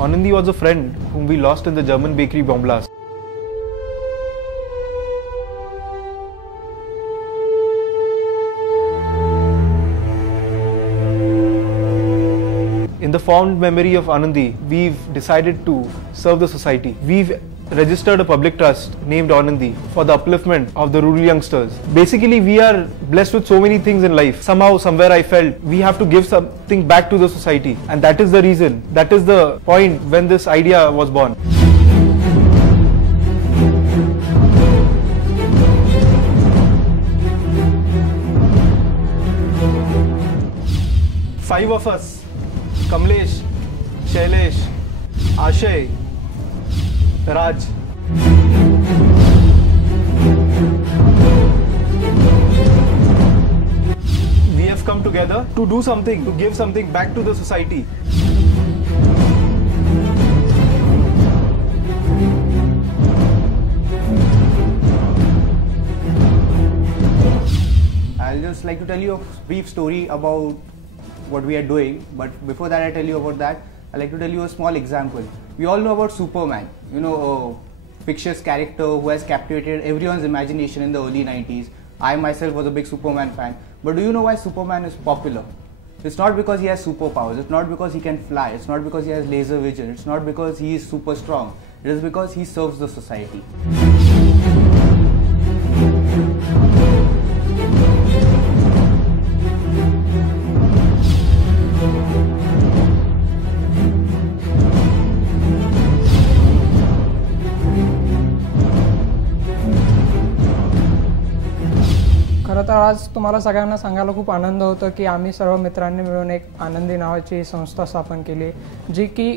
Anandi was a friend whom we lost in the German bakery bomb blast. In the fond memory of Anandi, we've decided to serve the society. We've registered a public trust named Anandi for the upliftment of the rural youngsters. Basically, we are blessed with so many things in life. Somehow, somewhere I felt we have to give something back to the society. And that is the reason, that is the point when this idea was born. Five of us: Kamlesh, Shailesh, Ashay, Raj. We have come together to do something, to give something back to the society. I'll just like to tell you a brief story about what we are doing, but before that I tell you about that, I'd like to tell you a small example. We all know about Superman, you know, a fictitious character who has captivated everyone's imagination in the early 90s. I myself was a big Superman fan. But do you know why Superman is popular? It's not because he has superpowers, it's not because he can fly, it's not because he has laser vision, it's not because he is super strong. It is because he serves the society. खरं तर आज तुम्हाला सगळ्यांना सांगायला खूप आनंद होतो की आम्ही सर्व मित्रांनी मिळून एक आनंदी नावाची संस्था स्थापन केली, जी की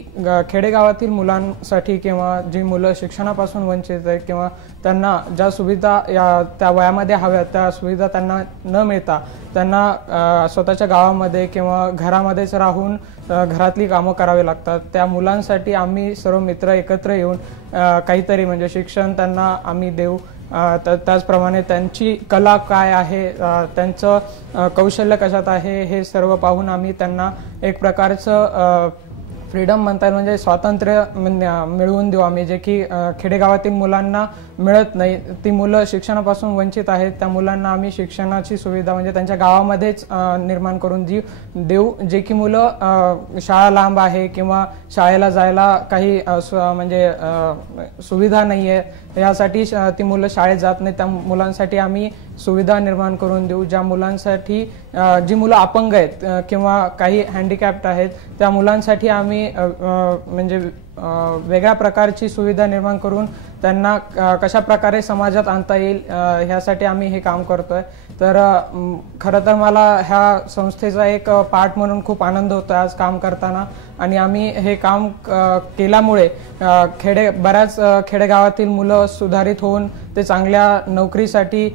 खेडेगावातील मुलांसाठी किंवा जी मुलं शिक्षणापासून वंचित आहेत किंवा त्यांना ज्या सुविधा त्या वयामध्ये हव्यात त्या सुविधा त्यांना न मिळता त्यांना स्वतःच्या गावामध्ये किंवा घरामध्येच राहून घरातली कामं करावी लागतात, त्या मुलांसाठी आम्ही सर्व मित्र एकत्र येऊन काहीतरी म्हणजे शिक्षण त्यांना आम्ही देऊ. त्याचप्रमाणे त्यांची कला काय आहे, त्यांचं कौशल्य कशात आहे हे सर्व पाहून आम्ही त्यांना एक प्रकारचं फ्रीडम म्हणता येईल म्हणजे स्वातंत्र्य मिळवून देऊ आम्ही, जे की खेडेगावातील मुलांना मिळत नाही. ती मुलं शिक्षणापासून वंचित आहेत, त्या मुलांना आम्ही शिक्षणाची सुविधा म्हणजे त्यांच्या गावामध्येच निर्माण करून देऊ, जे की मुलं शाळा लांब आहे किंवा शाळेला जायला काही म्हणजे सुविधा नाही आहे, यासाठी ती मुलं शाळेत जात नाही, त्या मुलांसाठी आम्ही सुविधा निर्माण करून देऊ. ज्या मुलांसाठी जी मुलं अपंग आहेत किंवा काही हँडिकॅप्ड आहेत त्या मुलांसाठी आम्ही म्हणजे वेगळ्या प्रकारची सुविधा निर्माण करून त्यांना कशा प्रकारे समाजात आणता येईल ह्यासाठी आम्ही हे काम करतोय. तर खरं तर मला ह्या संस्थेचा एक पार्ट म्हणून खूप आनंद होतो आज काम करताना, आणि आम्ही हे काम केल्यामुळे बऱ्याच खेडेगावातील मुलं सुधारित होऊन ते चांगल्या नोकरीसाठी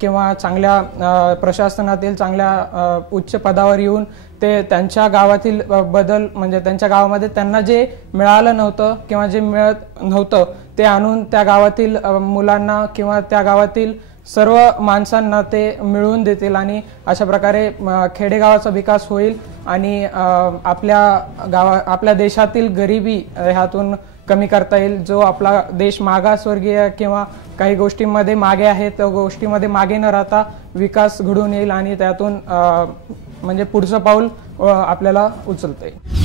किंवा चांगल्या प्रशासनातील चांगल्या उच्च पदावर येऊन ते त्यांच्या गावातील बदल म्हणजे त्यांच्या गावामध्ये त्यांना जे मिळालं नव्हतं किंवा जे मिळत नव्हतं ते आणून त्या गावातील मुलांना किंवा त्या गावातील सर्व माणसांना ते मिळवून देतील आणि अशा प्रकारे खेडेगावाचा विकास होईल आणि आपल्या देशातील गरिबी ह्यातून कमी करता येईल. जो आपला देश मागासवर्गीय किंवा काही गोष्टींमध्ये मागे आहे त्या गोष्टीमध्ये मागे न राहता विकास घडून येईल आणि त्यातून म्हणजे पुढचं पाऊल आपल्याला उचलता येईल.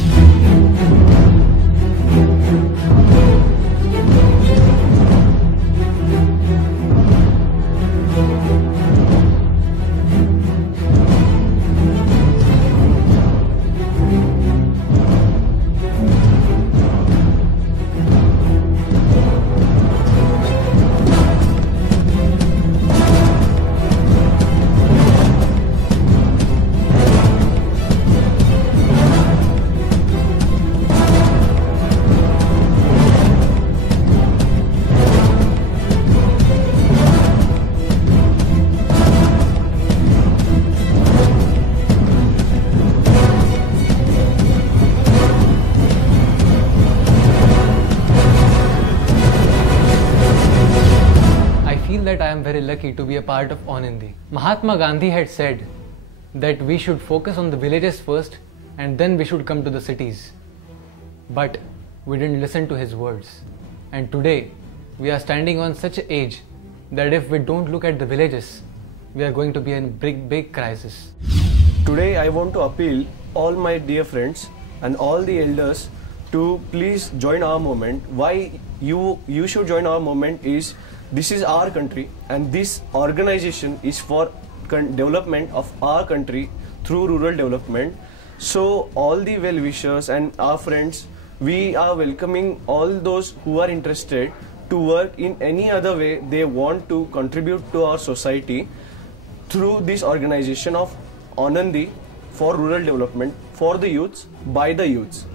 That I am very lucky to be a part of Anandi. Mahatma Gandhi had said that we should focus on the villages first and then we should come to the cities. But we didn't listen to his words. And today we are standing on such an age that if we don't look at the villages, we are going to be in big crisis. Today I want to appeal all my dear friends and all the elders to please join our movement. Why you should join our movement is this is our country and this organization is for development of our country through rural development. So all the well-wishers and our friends, we are welcoming all those who are interested to work in any other way they want to contribute to our society through this organization of Anandi for rural development for the youths by the youths.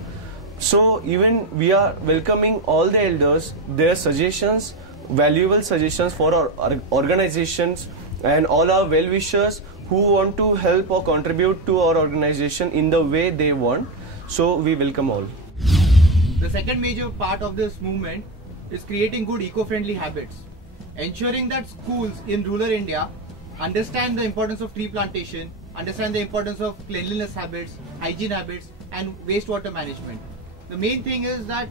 So even we are welcoming all the elders, their suggestions, valuable suggestions for our organizations and all our well-wishers who want to help or contribute to our organization in the way they want. So we welcome all. The second major part of this movement is creating good eco-friendly habits, ensuring that schools in rural India understand the importance of tree plantation, understand the importance of cleanliness habits, hygiene habits and wastewater management. The main thing is that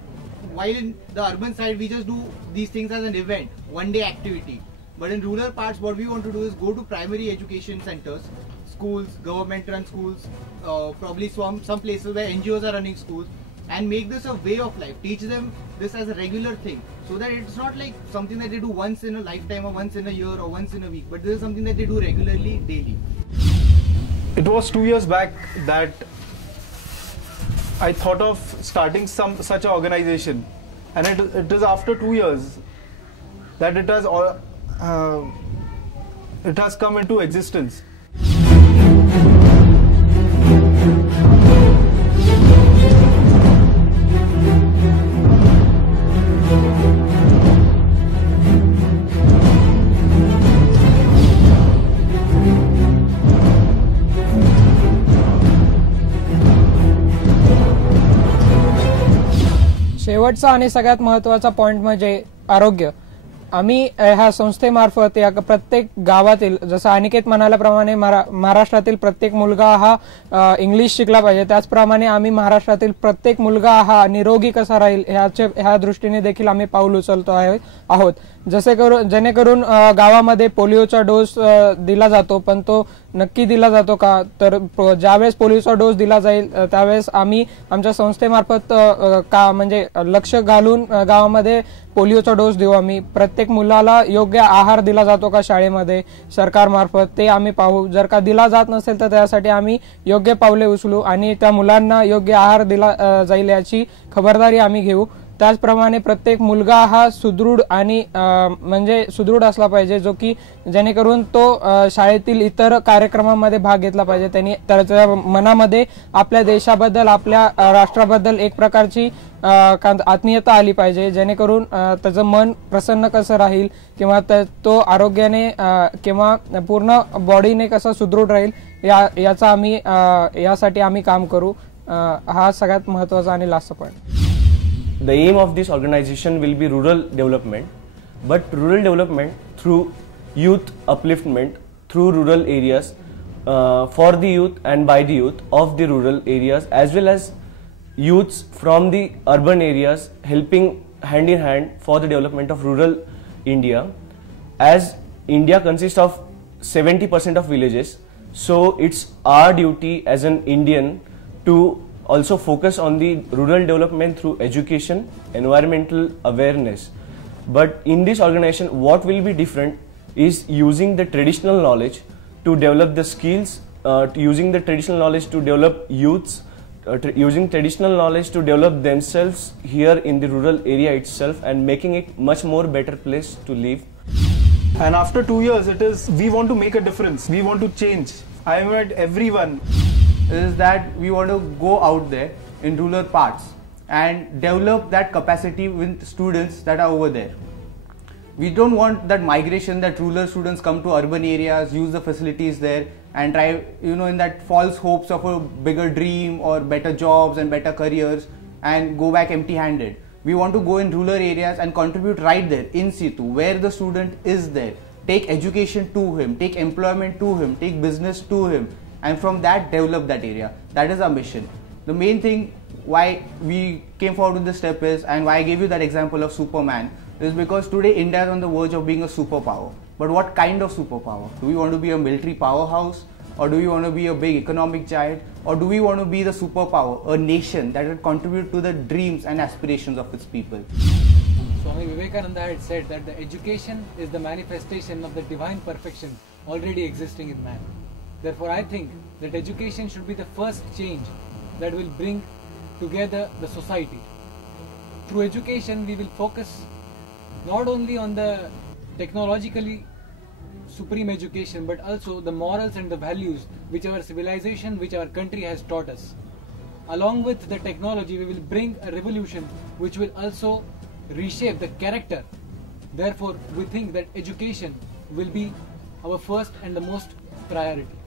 while in the urban side we just do these things as an event, one day activity, but in rural parts what we want to do is go to primary education centers, schools, government run schools, probably some places where NGOs are running schools, and make this a way of life, teach them this as a regular thing, so that it's not like something that they do once in a lifetime or once in a year or once in a week, but this is something that they do regularly, daily. It was 2 years back that I thought of starting such an organization, and it is after 2 years that it has come into existence. शेवटचा आणि सगळ्यात महत्त्वाचा point म्हणजे आरोग्य. आम्ही ह्या संस्थेमार्फत या प्रत्येक गावातील, जसं अनिकेत म्हणाल्याप्रमाणे महाराष्ट्रातील प्रत्येक मुलगा हा इंग्लिश शिकला पाहिजे, त्याचप्रमाणे आम्ही महाराष्ट्रातील प्रत्येक मुलगा हा निरोगी कसा राहील ह्या दृष्टीने देखील आम्ही पाऊल उचलतो आहोत. जेणेकरून गावामध्ये पोलिओचा डोस दिला जातो, पण तो नक्की दिला जातो का, तर ज्यावेळेस पोलिओचा डोस दिला जाईल त्यावेळेस आम्ही आमच्या संस्थेमार्फत म्हणजे लक्ष घालून गावामध्ये पोलिओचा डोस देऊ. आम्ही प्रत्येक मुलाला योग्य आहार दिला जातो का शाळेमध्ये सरकारमार्फत ते आम्ही पाहू. जर का दिला जात नसेल तर त्यासाठी आम्ही योग्य पावले उचलू आणि त्या मुलांना योग्य आहार दिला जाईल याची खबरदारी आम्ही घेऊ. त्याचप्रमाणे प्रत्येक मुलगा हा सुदृढ आणि म्हणजे सुदृढ असला पाहिजे, जो की जेणेकरून तो शाळेतील इतर कार्यक्रमांमध्ये भाग घेतला पाहिजे. त्यांनी त्याच्या मनामध्ये आपल्या देशाबद्दल, आपल्या राष्ट्राबद्दल एक प्रकारची आत्मीयता आली पाहिजे, जेणेकरून त्याचं मन प्रसन्न कसं राहील किंवा तो आरोग्याने किंवा पूर्ण बॉडीने कसा सुदृढ राहील यासाठी आम्ही काम करू. हा सगळ्यात महत्त्वाचा आणि लास्टचा point. The aim of this organization will be rural development, but rural development through youth upliftment through rural areas, for the youth and by the youth of the rural areas, as well as youths from the urban areas, helping hand in hand for the development of rural India. As India consists of 70% of villages, so it's our duty as an Indian to also focus on the rural development through education, environmental awareness. But in this organization, what will be different is using the traditional knowledge to develop the skills, using the traditional knowledge to develop youths, using traditional knowledge to develop themselves here in the rural area itself, and making it much more better place to live. And after 2 years, we want to make a difference. We want to change. I met everyone. Is that we want to go out there in rural parts and develop that capacity with students that are over there. We don't want that migration, that rural students come to urban areas, use the facilities there and try, in that false hopes of a bigger dream or better jobs and better careers, and go back empty handed. We want to go in rural areas and contribute right there in situ where the student is there. Take education to him, take employment to him, take business to him, and from that develop that area. That is our mission. The main thing why we came forward with this step is, and why I gave you that example of Superman, is because today India is on the verge of being a superpower. But what kind of superpower? Do we want to be a military powerhouse, or do we want to be a big economic giant, or do we want to be the superpower, a nation that will contribute to the dreams and aspirations of its people? Swami Vivekananda had said that the education is the manifestation of the divine perfection already existing in man. Therefore, I think that education should be the first change that will bring together the society. Through education, we will focus not only on the technologically supreme education, but also the morals and the values which our civilization, which our country has taught us. Along with the technology, we will bring a revolution which will also reshape the character. Therefore, we think that education will be our first and the most priority.